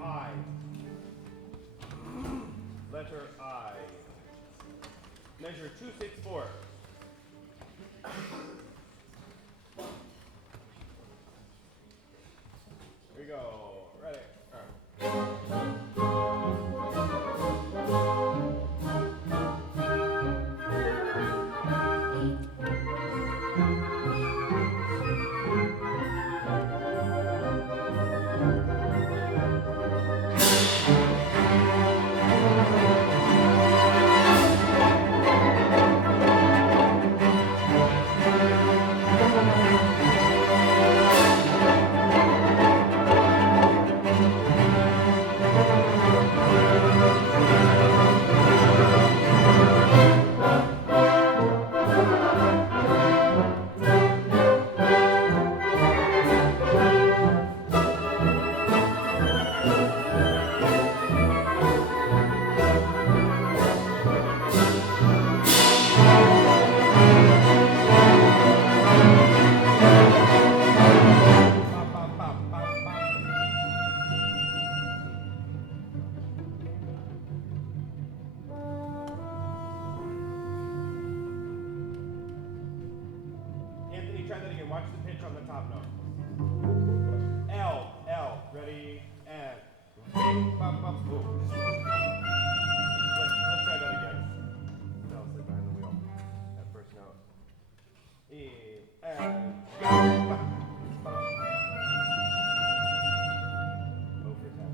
I. Letter I. Measure 264. Here we go. Ready. Anthony, try that again. Watch the pitch on the top note. L, L. Ready, and. Wait, let's try that again. Fell asleep behind the wheel. That first note. E, and. O for 10.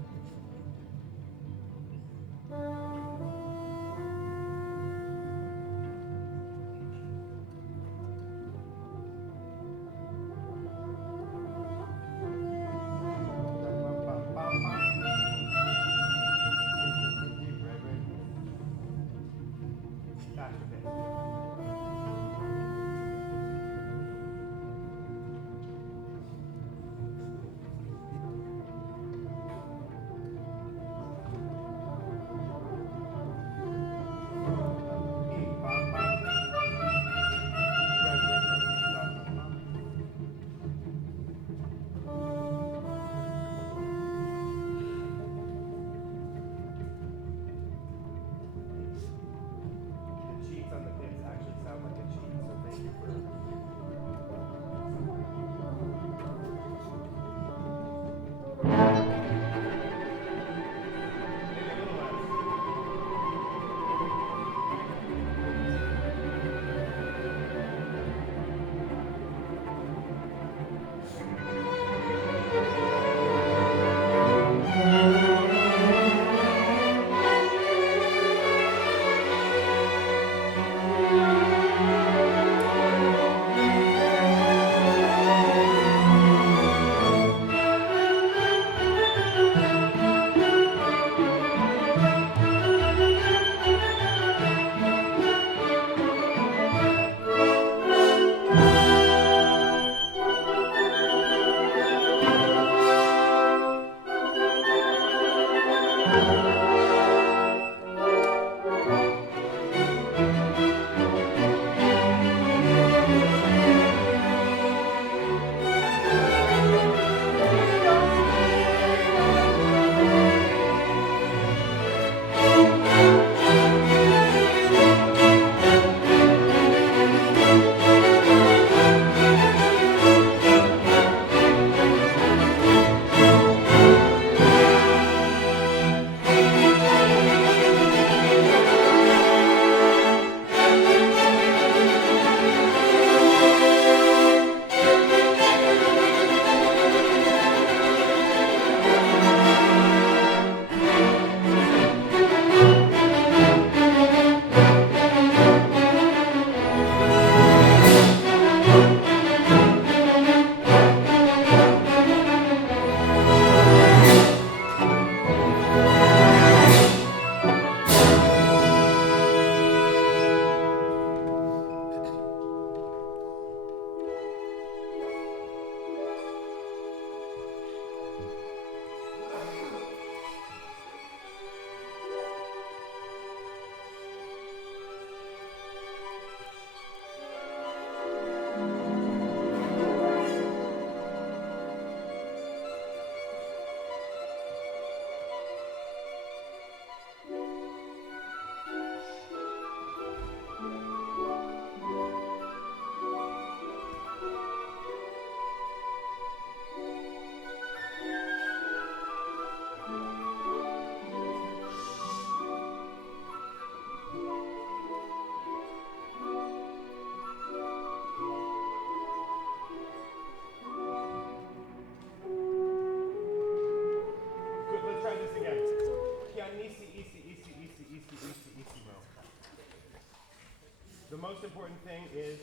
important thing is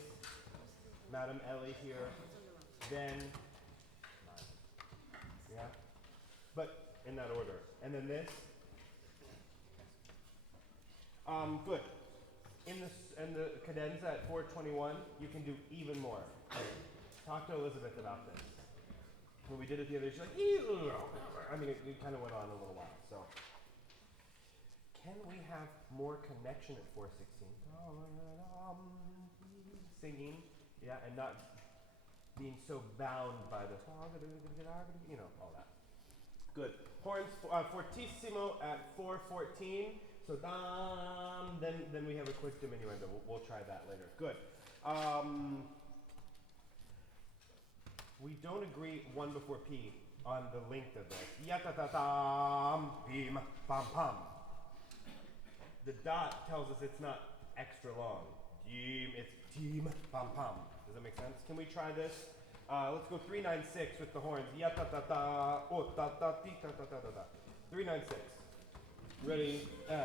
Madam Ellie here, then yeah, but in that order. And then this. Good. In the cadenza at 421, you can do even more. Talk to Elizabeth about this. When we did it the other day, she's like, I mean, it kind of went on a little while. So, can we have more connection at 416? Singing, yeah, and not being so bound by the, you know, all that. Good. Horns, fortissimo at 414. So then we have a quick diminuendo. We'll try that later. Good. We don't agree one before P on the length of this. Yatatatam, pim, pam, pam. The dot tells us it's not extra long. It's tim, pam, pam. Does that make sense? Can we try this? Let's go 396 with the horns. Yatatata, oh, ta ta ti ta ta ta ta ta. 396. Ready, and.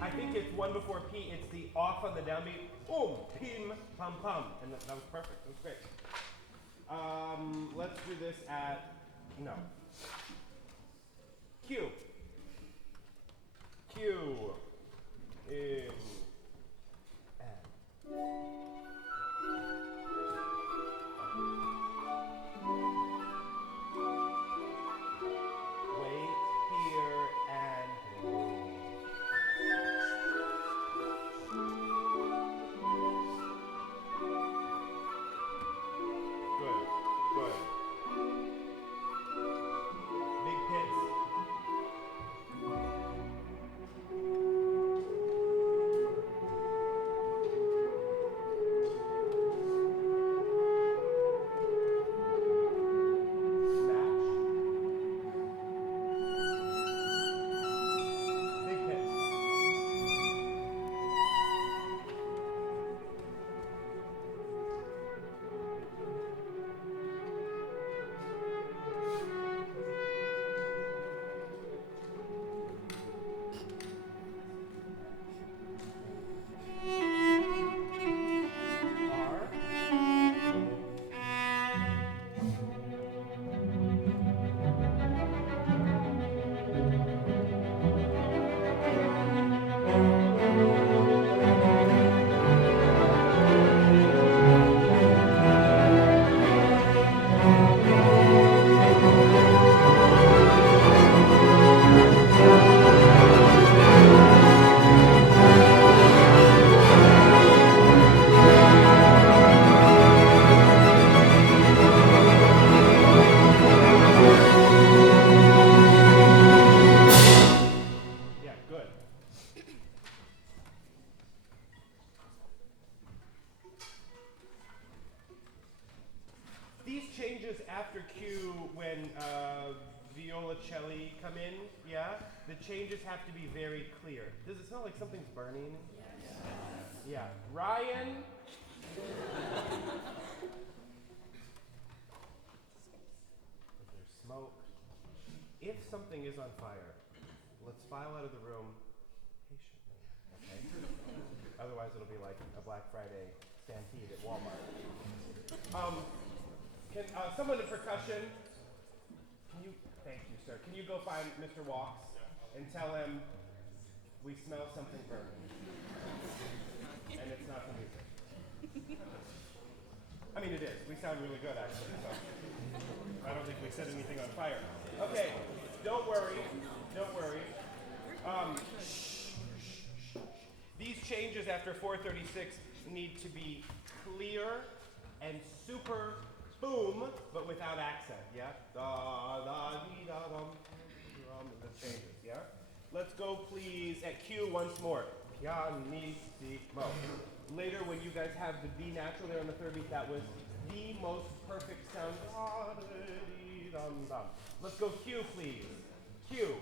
I think it's one before P. It's the off on the downbeat. Pim, pam, pam. And that was perfect. That was great. Let's do this at, no. Q. Q. In. And. Wait here and. Good. Good. Big pits. Violocelli come in, yeah? The changes have to be very clear. Does it smell like something's burning? Yes. Yeah. Ryan? Is there smoke? If something is on fire, let's file out of the room patiently, okay? Otherwise it'll be like a Black Friday stampede at Walmart. Can someone in percussion, thank you, sir. Can you go find Mr. Walks and tell him we smell something burning? And it's not the music. I mean, it is. We sound really good, actually. So I don't think we set anything on fire. Okay, don't worry. Don't worry. These changes after 436 need to be clear and super boom, but without accent, yeah? Da, da, dee, da, dum, the changes, yeah? Let's go, please, at Q once more. Pianissimo. Later, when you guys have the B natural there on the third beat, that was the most perfect sound. Da, dee, dum, dum. Let's go Q, please. Q.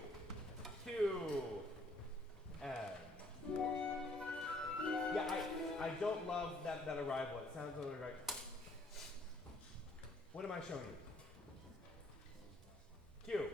Q. And. Yeah, I don't love that arrival. It sounds a little like. What am I showing you? Cue.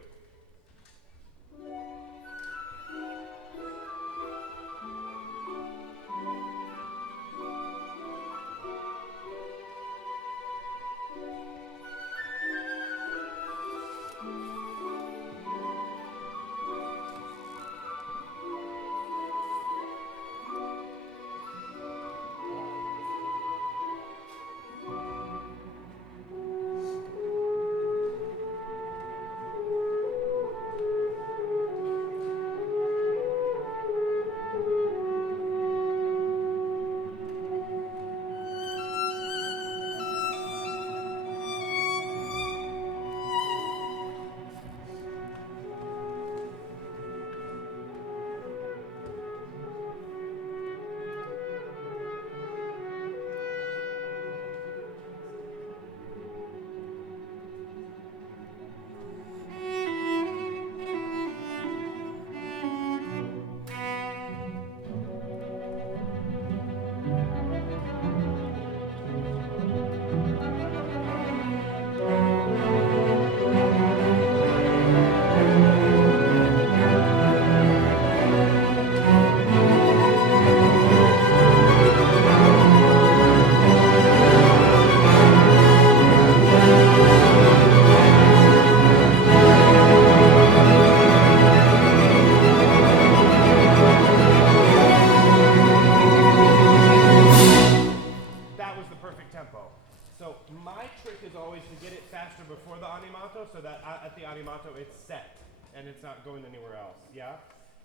So that at the animato it's set and it's not going anywhere else. Yeah?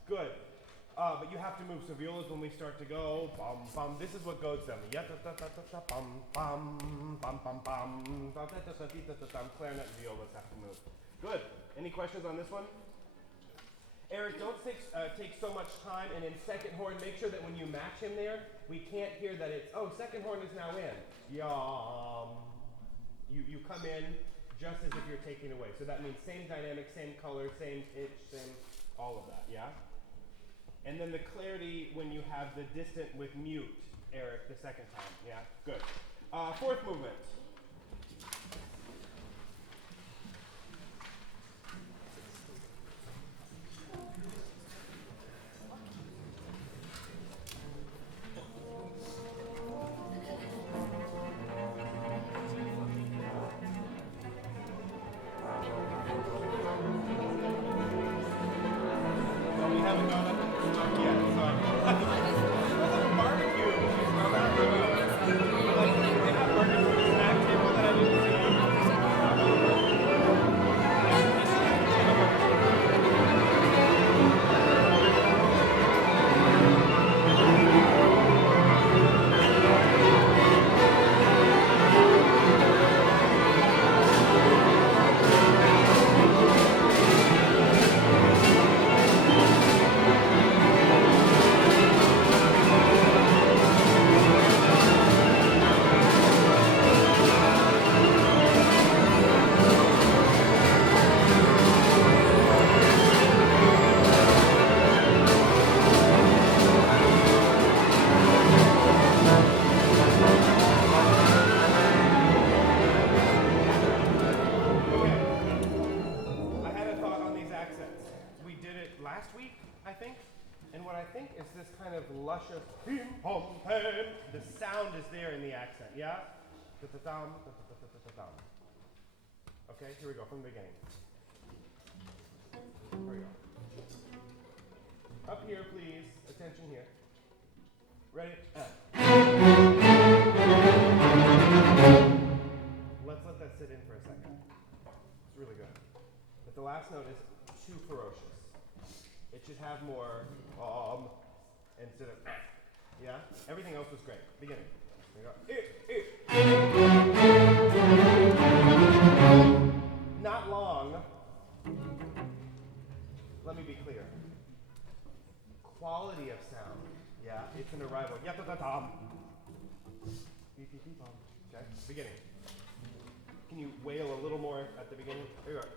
Good. But you have to move. So violas, when we start to go, bum bum. This is what goes them. Bum bum bum bum bum. Clarinet and violas have to move. Good. Any questions on this one? Eric, don't take so much time, and in second horn, make sure that when you match him there, we can't hear that it's, oh, second horn is now in. Yum. You come in just as if you're taking away. So that means same dynamic, same color, same pitch, same all of that, yeah? And then the clarity when you have the distant with mute, Eric, the second time, yeah? Good. Fourth movement. The sound is there in the accent, yeah? Okay, here we go from the beginning. Here we go. Up here, please. Attention here. Ready? Let's let that sit in for a second. It's really good. But the last note is too ferocious. It should have more instead of yeah? Everything else was great. Beginning. Here we go. Not long. Let me be clear. Quality of sound. Yeah, it's an arrival. Okay, beginning. Can you wail a little more at the beginning? Here we go.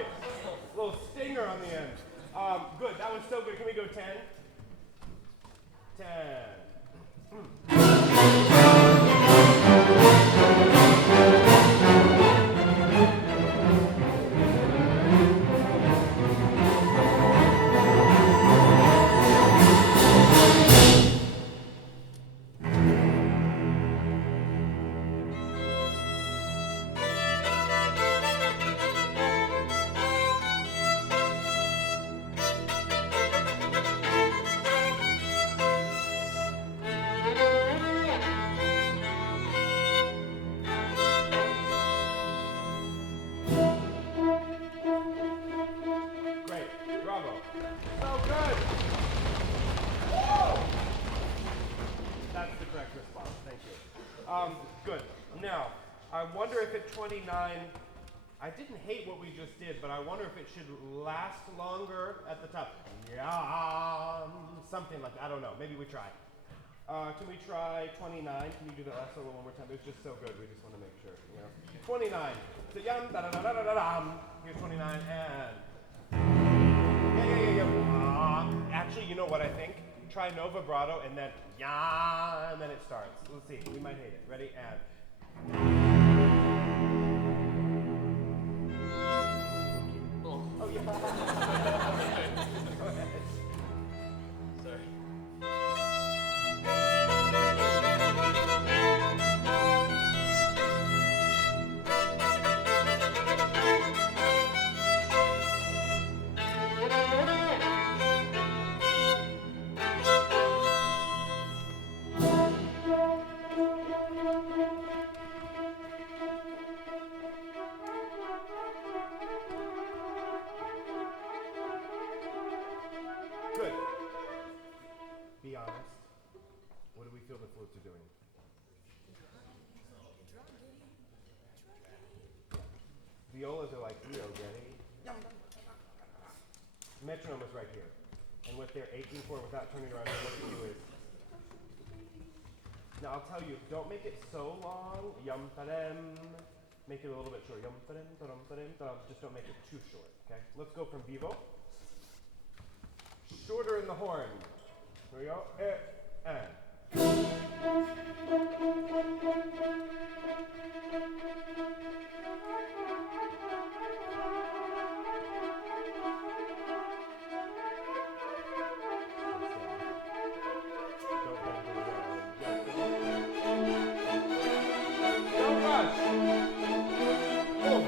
right. A little stinger on the end. Good. That was so good. Can we go 10? 10. Great. Bravo. So good. Woo! That's the correct response. Thank you. Good. Now, I wonder if at 29, I didn't hate what we just did, but I wonder if it should last longer at the top. Yeah, something like that. I don't know. Maybe we try. Can we try 29? Can you do that last solo one more time? It was just so good. We just want to make sure. You know. 29. So yum da da da da da da dum. Here's 29 and yeah. Actually, you know what I think? Try no vibrato and then yeah, and then it starts. Let's see. We might hate it. Ready and. Oh yeah. Go ahead. Sorry. Good. Be honest. What do we feel the flutes are doing? Violas are like, Rio, ready? Metronome is right here. And what they're aching for without turning around and looking at you is. Now I'll tell you, don't make it so long. Yum ta-dem. Make it a little bit short. Yum ta-dem, ta-dum, ta-dem, ta-dum. Just don't make it too short. Okay? Let's go from vivo. Shorter in the horn. Here we go. And. Don't rush. Oh,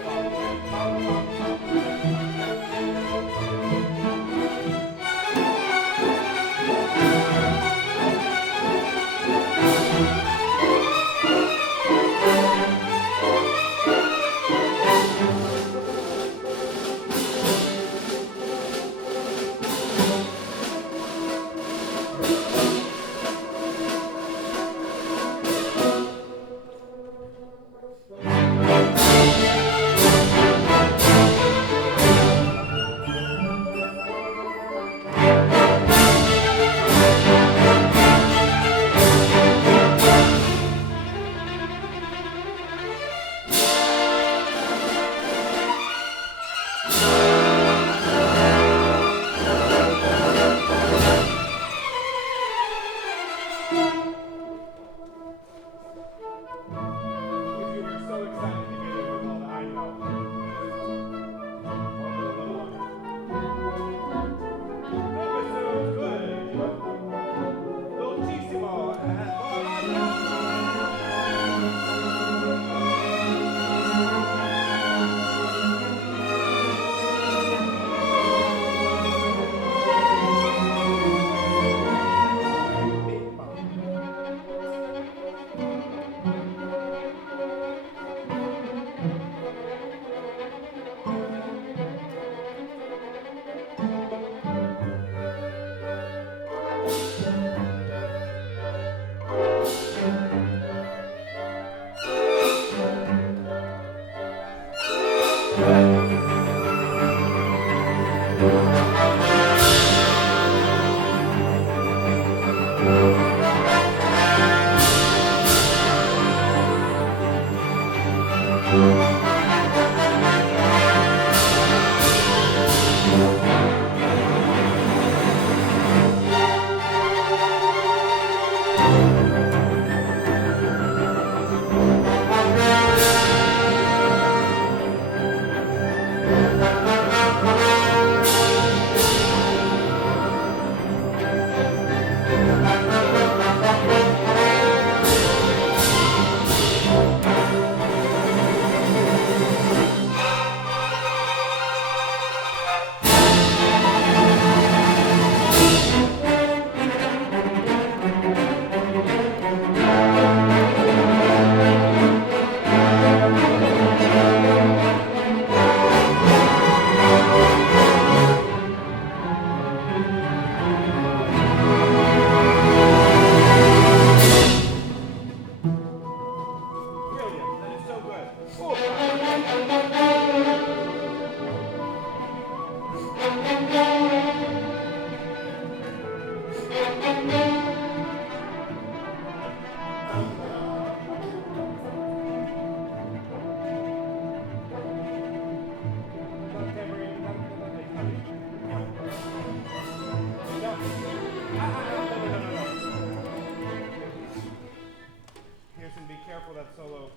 Pearson, be careful, that solo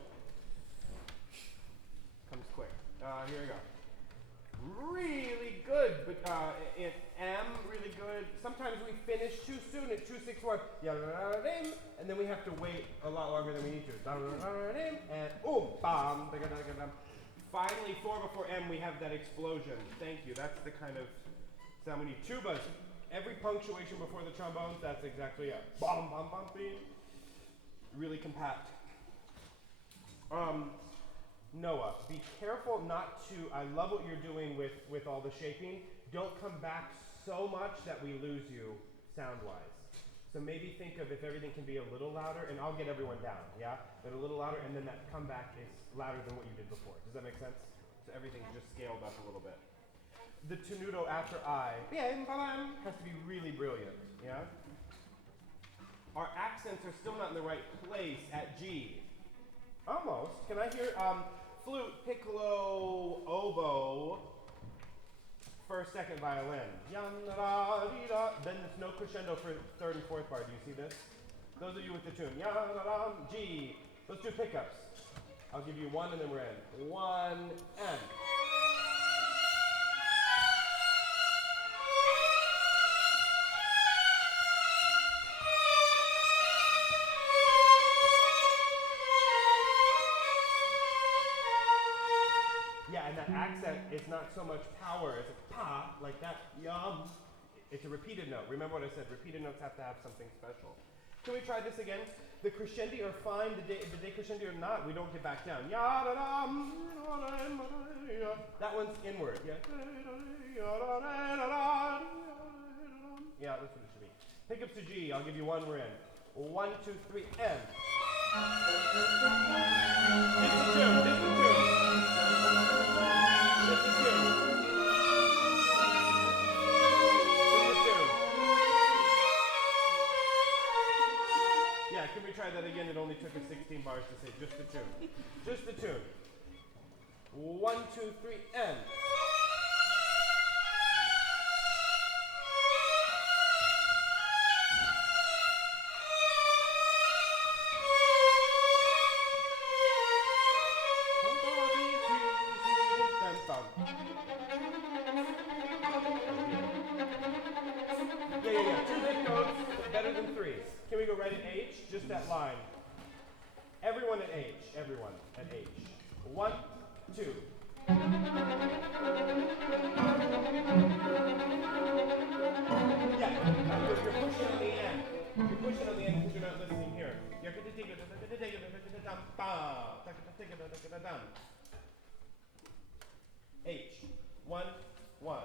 comes quick. Here we go. Really good, but in M, really good. Sometimes we finish too soon at 2-6-1, and then we have to wait a lot longer than we need to. And bam, finally, 4 before M, we have that explosion. Thank you. That's the kind of sound we need. Tubas, every punctuation before the trombones, that's exactly it. Bam, bam, bam, bam. Really compact. Noah, be careful not to, I love what you're doing with all the shaping. Don't come back so much that we lose you sound-wise. So maybe think of if everything can be a little louder, and I'll get everyone down, yeah? But a little louder, and then that comeback is louder than what you did before. Does that make sense? So everything's just scaled up a little bit. The tenuto after I has to be really brilliant, yeah? Our accents are still not in the right place at G. Almost. Can I hear flute, piccolo, oboe, first, second violin. Then there's no crescendo for third and fourth bar. Do you see this? Those of you with the tune. G. Let's do pickups. I'll give you one and then we're in. 1 and. And that accent is not so much power as a pa, like that, yum. It's a repeated note. Remember what I said, repeated notes have to have something special. Can we try this again? The crescendi are fine, the decrescendi are not. We don't get back down. That one's inward. Yeah, that's what it should be. Pickups to G, I'll give you one, we're in. 1, 2, 3, and. It's the tune, it's the tune. Yeah, can we try that again? It only took us 16 bars to say just the tune. Just the tune. 1, 2, 3, and. Yeah. 2 hit notes, better than 3s. Can we go right at H? Just that line. Everyone at H. Everyone at H. 1, 2. Yeah, you're pushing on the end. You're pushing on the end because you're not listening here. H. 1, 1.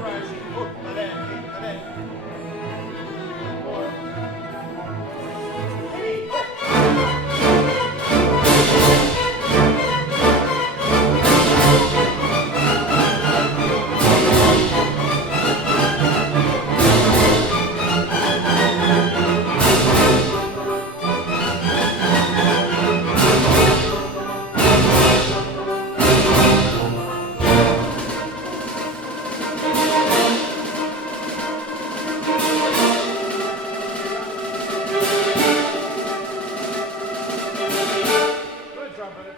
crashing. Four. Good trumpet.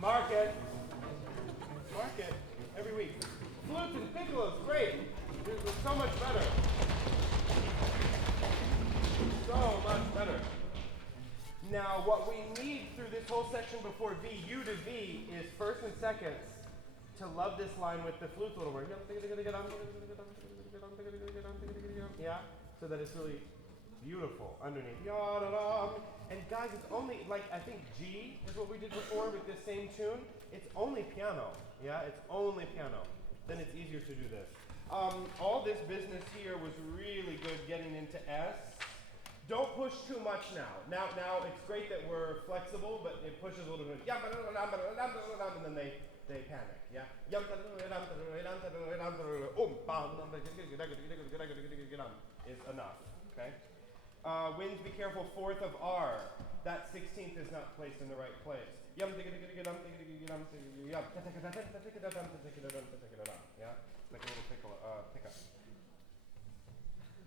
Mark it every week. Flutes and piccolos, great. They're so much better. So much better. Now, what we need through this whole section before V, U to V, is first and seconds to love this line with the flute little word. Yeah, so that it's really beautiful underneath. And guys, it's only, like, I think G is what we did before with this same tune. It's only piano. Yeah, it's only piano. Then it's easier to do this. All this business here was really good getting into S. Don't push too much now. Now it's great that we're flexible, but it pushes a little bit. And then they panic. Yeah. Is enough. Okay. Winds, be careful. Fourth of R. That 16th is not placed in the right place. Yeah. Like a little pickup.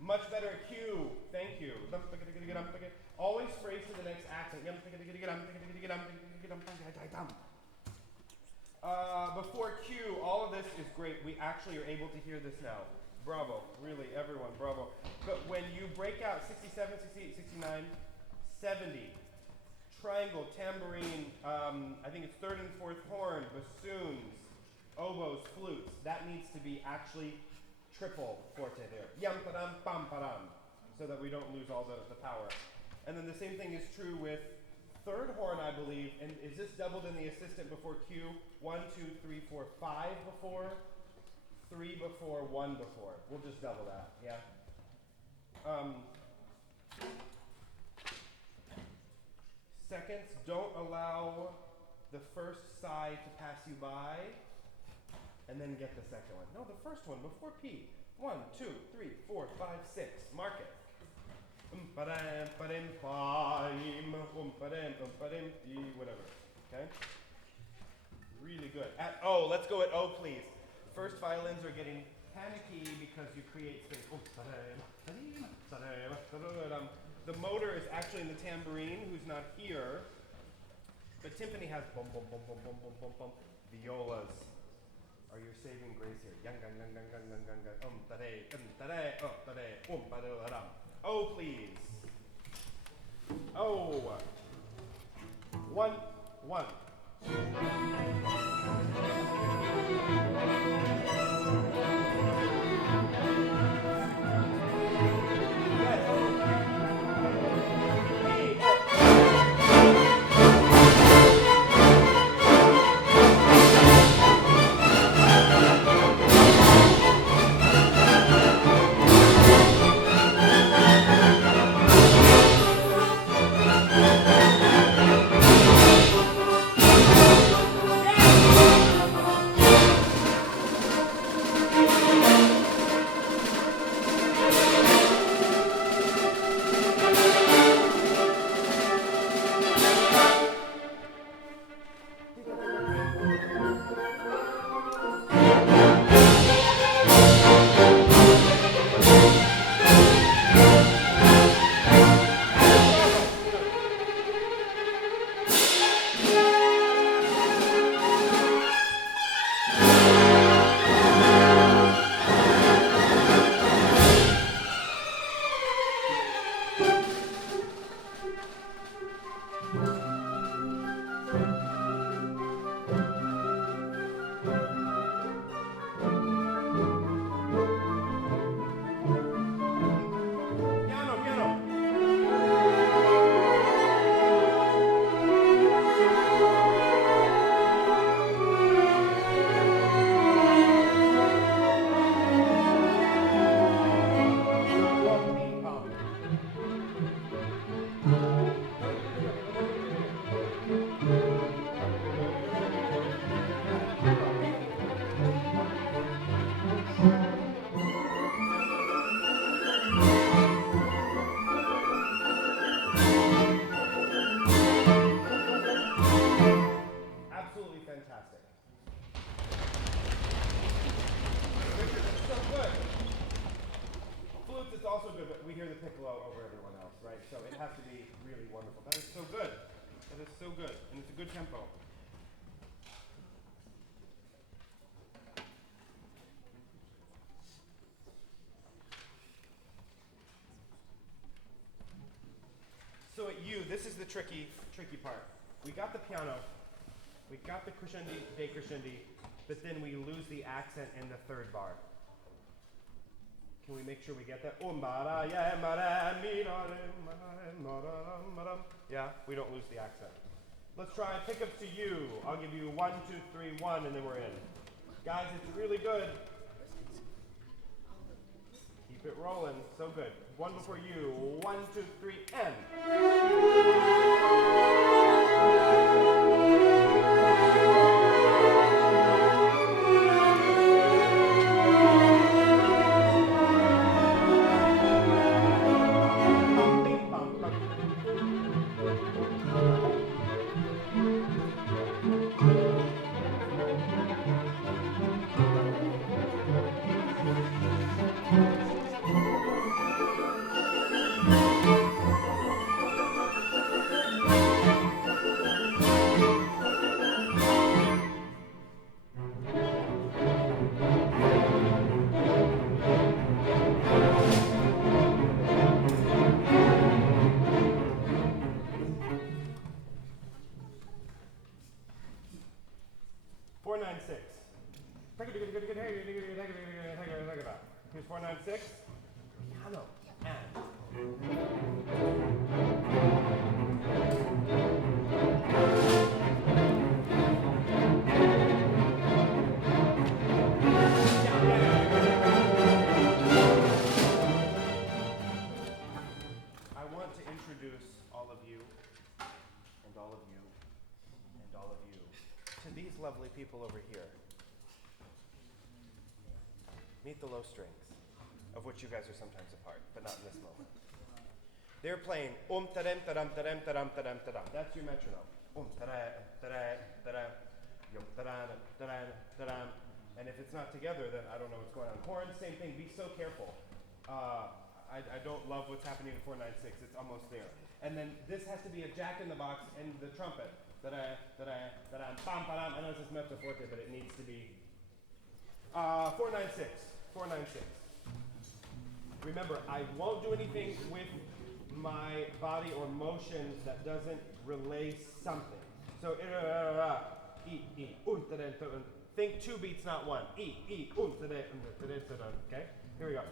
Much better Q. Thank you. Always phrase to the next accent. Before Q, all of this is great. We actually are able to hear this now. Bravo. Really, everyone, bravo. But when you break out 67, 68, 69, 70, triangle, tambourine, I think it's third and fourth horn, bassoons, oboes, flutes, that needs to be actually triple forte there. Yam padam pam padam, so that we don't lose all the power. And then the same thing is true with third horn, I believe. And is this doubled in the assistant before Q? 1, 2, 3, 4, 5 before, 3 before, 1 before. We'll just double that, yeah? Seconds, don't allow the first side to pass you by, and then get the second one. No, the first one before P. 1, 2, 3, 4, 5, 6. Mark it. Whatever. Okay? Really good. At O, let's go at O, please. First violins are getting panicky because you create space. The motor is actually in the tambourine, who's not here. But timpani has bum bum bum bum bum bum bum bum. Violas are your saving grace here. Oh, please. Oh. 1, 1. Yes. it's also good, but we hear the piccolo over everyone else, right? So it has to be really wonderful. That is so good. That is so good, and it's a good tempo. So at U, this is the tricky part. We got the piano, we got the crescendi, decrescendi, but then we lose the accent in the third bar. Can we make sure we get that? Yeah, we don't lose the accent. Let's try pickups to U. I'll give you 1, 2, 3, 1, and then we're in. Guys, it's really good. Keep it rolling. So good. One before U. 1, 2, 3, and. Here's 496. Piano. I want to introduce all of you, and all of you, and all of you, to these lovely people over here. Meet the low strings, of which you guys are sometimes a part, but not in this moment. They're playing ta-dam, ta-dam, ta-dam, ta-dam, ta-dam, ta-dam. That's your metronome. Ta-da, ta-da, ta-da, ta-da, ta-da, ta-dam. And if it's not together, then I don't know what's going on. Horns, same thing. Be so careful. I don't love what's happening in 496. It's almost there. And then this has to be a jack in the box and the trumpet. Ta-da, ta-da, ta-dam, bam, ba-dam. I know it's just mezzo forte, but it needs to be 496. 496. Remember, I won't do anything with my body or motion that doesn't relay something. So, think 2 beats, not 1. Okay? Here we go.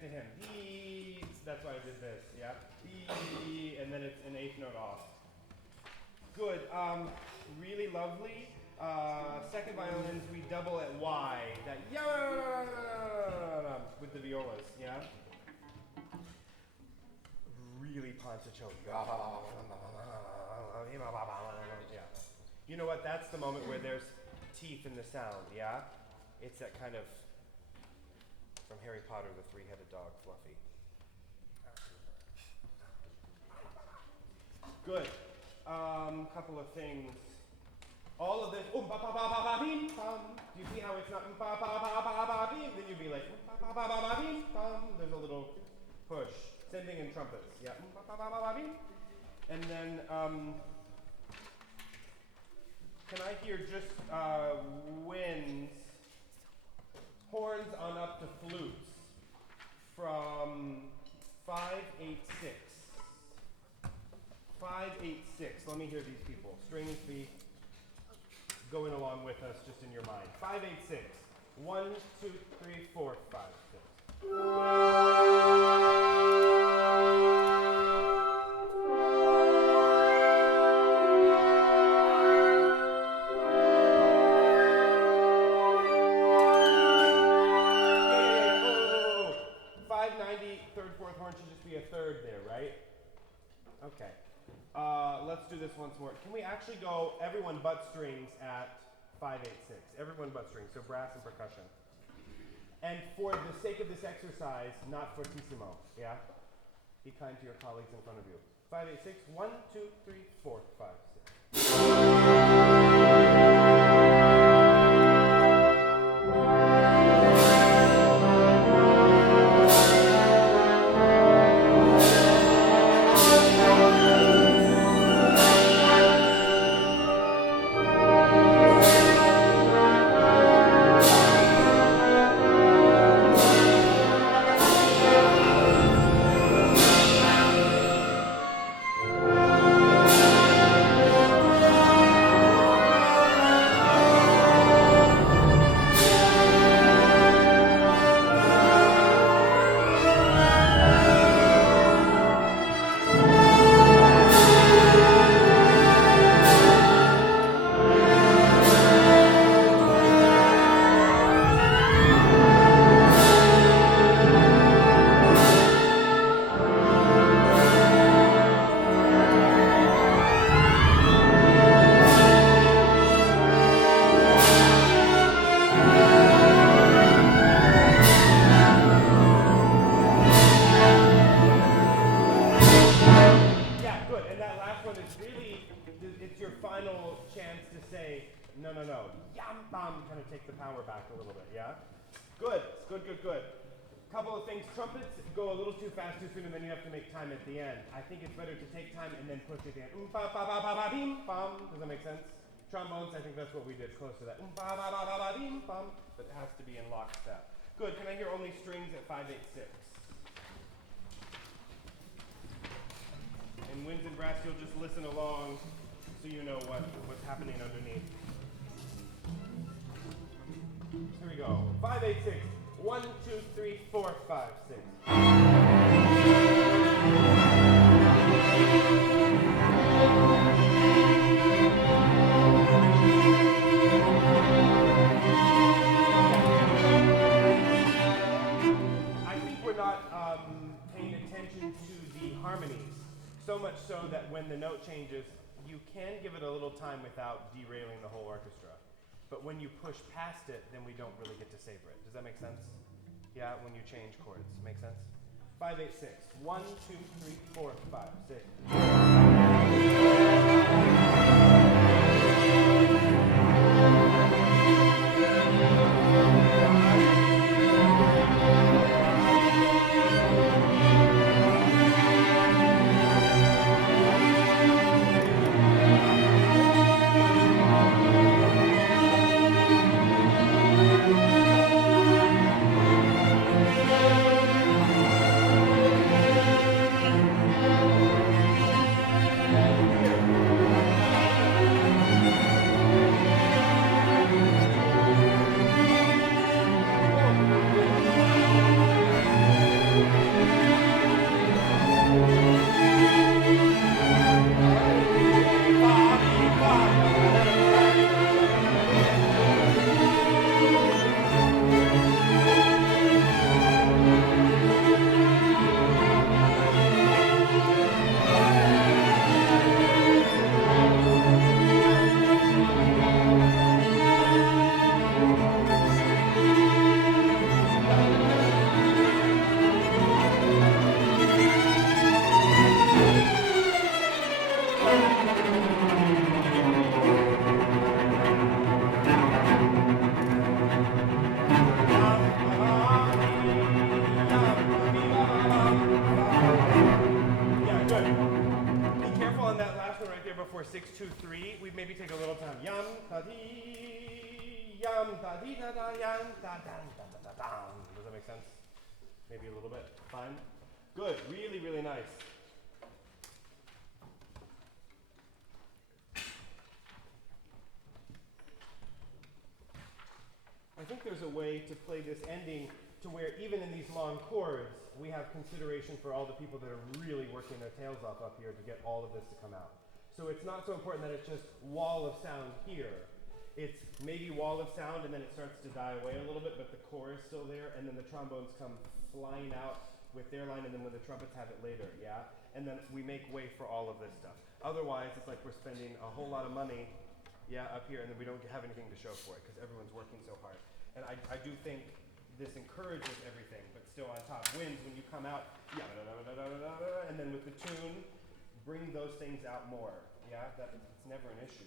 connect to him. E, that's why I did this, yeah? E, and then it's an eighth note off. Good, really lovely. Second violins, we double at Y, that with the violas, yeah? Really ponticello. Yeah. You know what? That's the moment where there's teeth in the sound, yeah? It's that kind of, from Harry Potter, the three-headed dog, Fluffy. Good. Couple of things. All of this, do you see how it's not then you'd be like, there's a little push. Same thing in trumpets, yeah. And then, can I hear just winds, horns on up to flutes from 5-8-6. 5-8-6. Let me hear these people. Strings be going along with us just in your mind. 5-8-6. 1, 2, 3, 4, 5, 590, third, fourth horn should just be a third there, right? Okay. Let's do this once more. Can we actually go everyone but strings at 5-8-6? Everyone but strings, so brass and percussion. And for the sake of this exercise, not fortissimo, yeah? Be kind to your colleagues in front of you. 5-8-6, 1, 2, 3, 4, 5, 'Good. Couple of things. Trumpets go a little too fast too soon, and then you have to make time at the end. I think it's better to take time and then push it in. Does that make sense? Trombones, I think that's what we did, close to that. But it has to be in lockstep. Good. Can I hear only strings at 5-8-6? And winds and brass, you'll just listen along so you know what's happening underneath. Here we go. 5-8-6. 1, 2, 3, 4, 5, 6. I think we're not paying attention to the harmonies, so much so that when the note changes, you can give it a little time without derailing the whole orchestra. But when you push past it, then we don't really get to savor it. Does that make sense? Yeah, when you change chords. Make sense? 5-8-6. 1, 2, 3, 4, 5, 6. Here. before 6-2-3, we maybe take a little time. Yam da dee, yam da dee da da, yam da da da da da. Does that make sense? Maybe a little bit. Fine. Good. Really, really nice. I think there's a way to play this ending to where even in these long chords, we have consideration for all the people that are really working their tails off up here to get all of this to come out. So it's not so important that it's just wall of sound here. It's maybe wall of sound and then it starts to die away a little bit, but the core is still there, and then the trombones come flying out with their line, and then when the trumpets have it later, yeah? And then we make way for all of this stuff. Otherwise, it's like we're spending a whole lot of money, yeah, up here, and then we don't have anything to show for it, because everyone's working so hard. And I do think this encourages everything, but still on top wins when you come out, yeah, and then with the tune, bring those things out more, yeah? It's never an issue.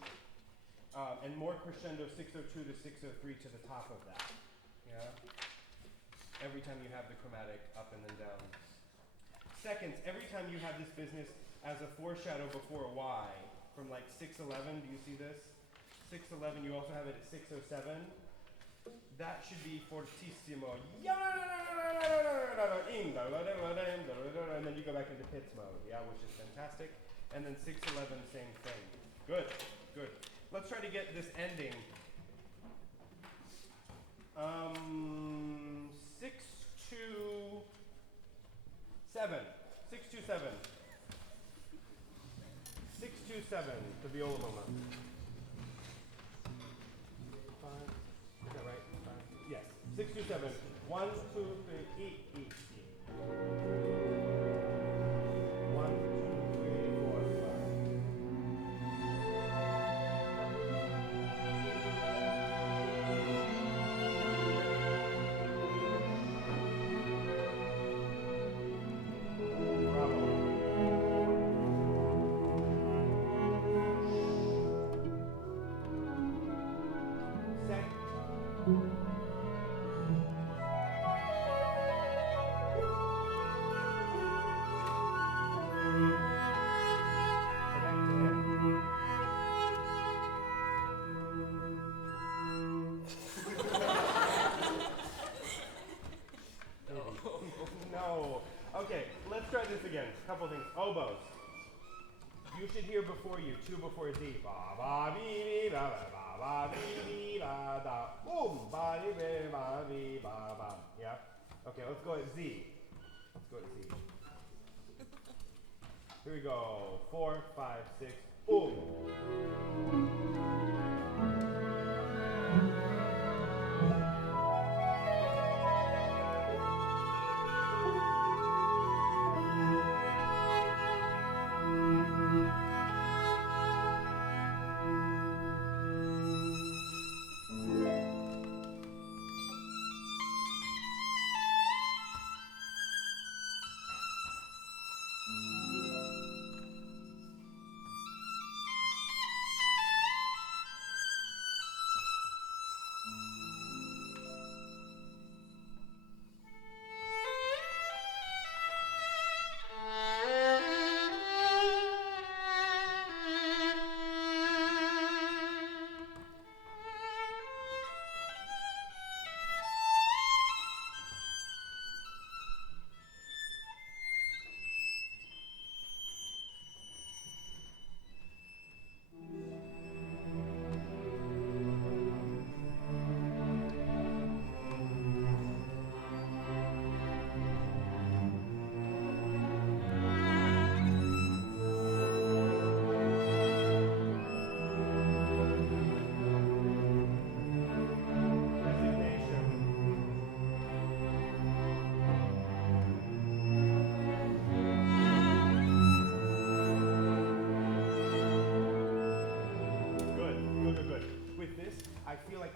And more crescendo 602 to 603 to the top of that, yeah? Every time you have the chromatic up and then down. Seconds, every time you have this business as a foreshadow before a Y, from like 611, do you see this? 611, you also have it at 607. That should be fortissimo. And then you go back into Pitts mode, yeah, which is fantastic. And then 611, same thing. Good, good. Let's try to get this ending. 627. 627. 627, the viola moment. Fine. Is that right? Fine. Yes. 627. 1, 2, 3, E, E, E. 1, 2, 3, 4, 5. Bravo. Sec. Connect to him. No. Okay, let's try this again. Couple things. Oboes. You should hear before you, 2 before Z. Ba ba bee ba ba ba ba bee ba da. Boom. Ba dee ba bee ba ba. Yeah. Okay, let's go at Z. Let's go at Z. Here we go. 4, 5, 6. Boom.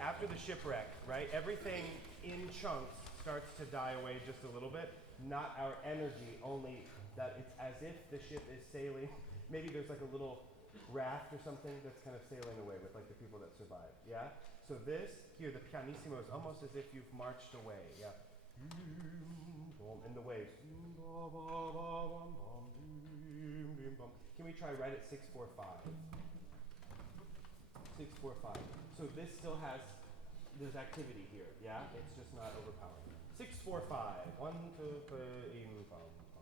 After the shipwreck, right, everything in chunks starts to die away just a little bit. Not our energy, only that it's as if the ship is sailing. Maybe there's like a little raft or something that's kind of sailing away with like the people that survived, yeah? So this, here, the pianissimo is almost as if you've marched away, yeah? In the waves. Can we try right at 6, 4, 5? 6, 4, 5. So this still has, there's activity here, yeah? It's just not overpowering. 6, 4, 5. 1, 2, 3, 4, 5.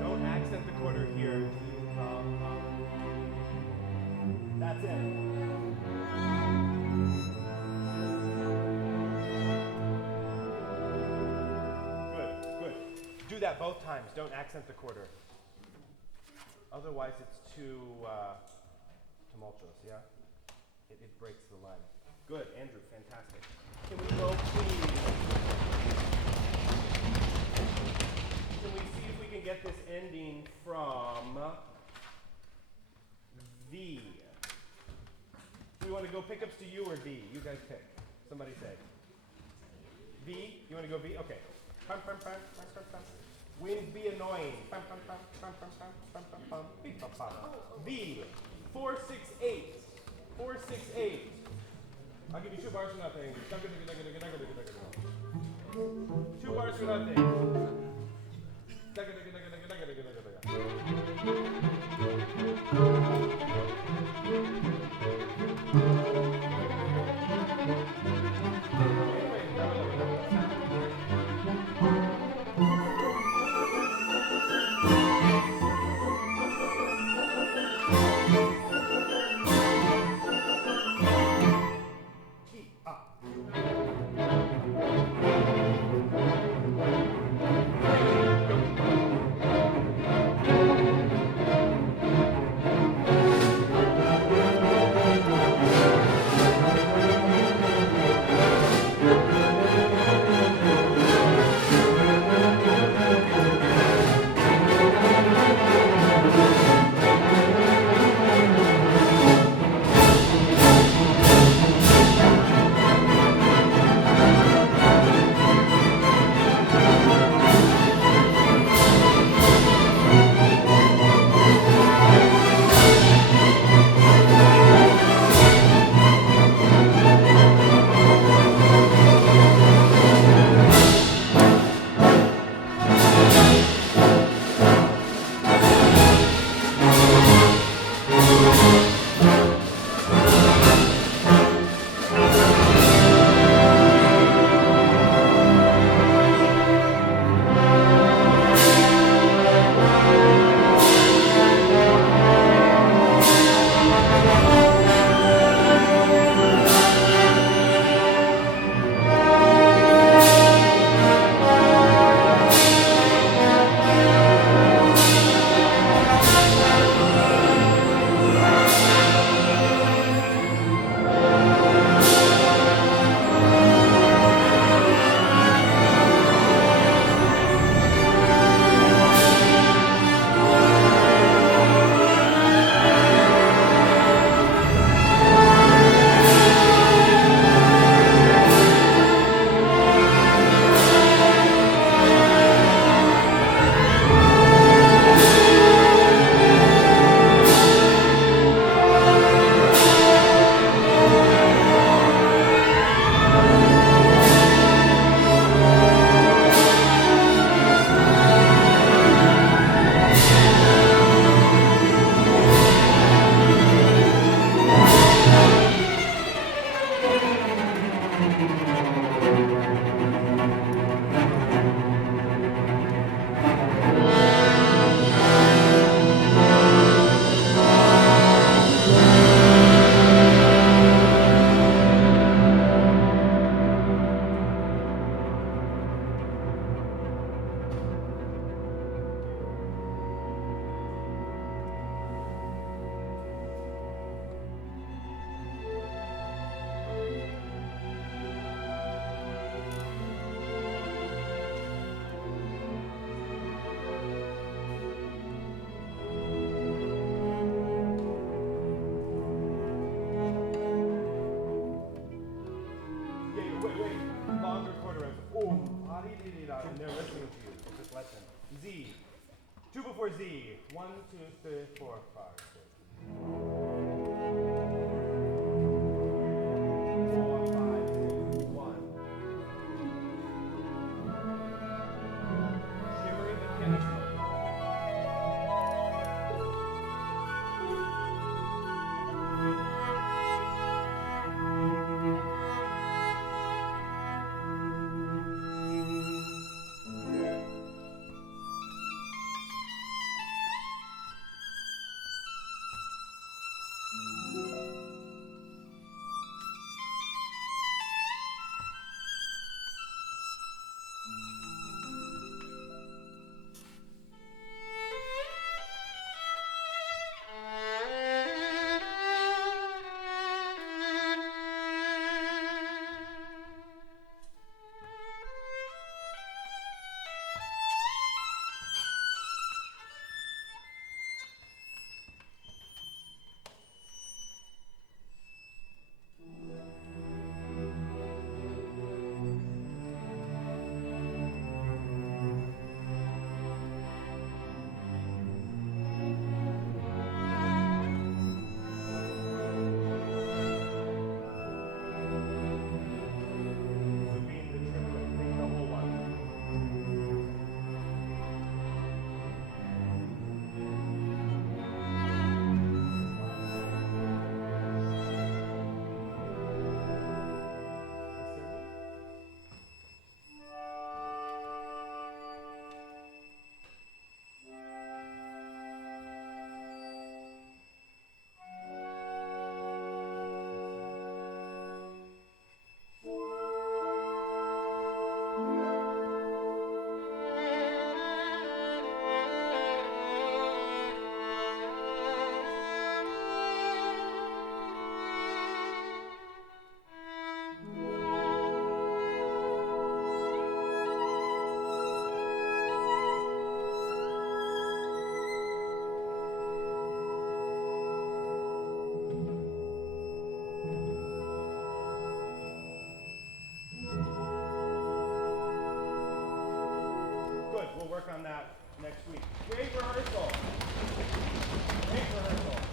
Don't accent the quarter here. That's it. Good. Do that both times. Don't accent the quarter. Otherwise, it's too tumultuous, yeah? It breaks the line. Good, Andrew, fantastic. Can we go, please? Can we see if we can get this ending from V? Do we want to go pickups to U or V? You guys pick. Somebody say. V? You want to go V? Okay. Pum, pum, pum, pum, pum, pum. Winds be annoying. Pum, pum, pum, pum, pum, pum, pum, pum, pum, beep, pum, pum. V. 4, 6, 8. 4, 6, 8. I'll give you 2 bars for nothing. 2 bars for nothing. and they're listening to you. Just let them. Z. 2 before Z. 1, 2, 3, 4, 5, 6. Z. 4, 5, 6, 1. Shimmery but penetrating. We'll work on that next week. Great rehearsal. Great rehearsal.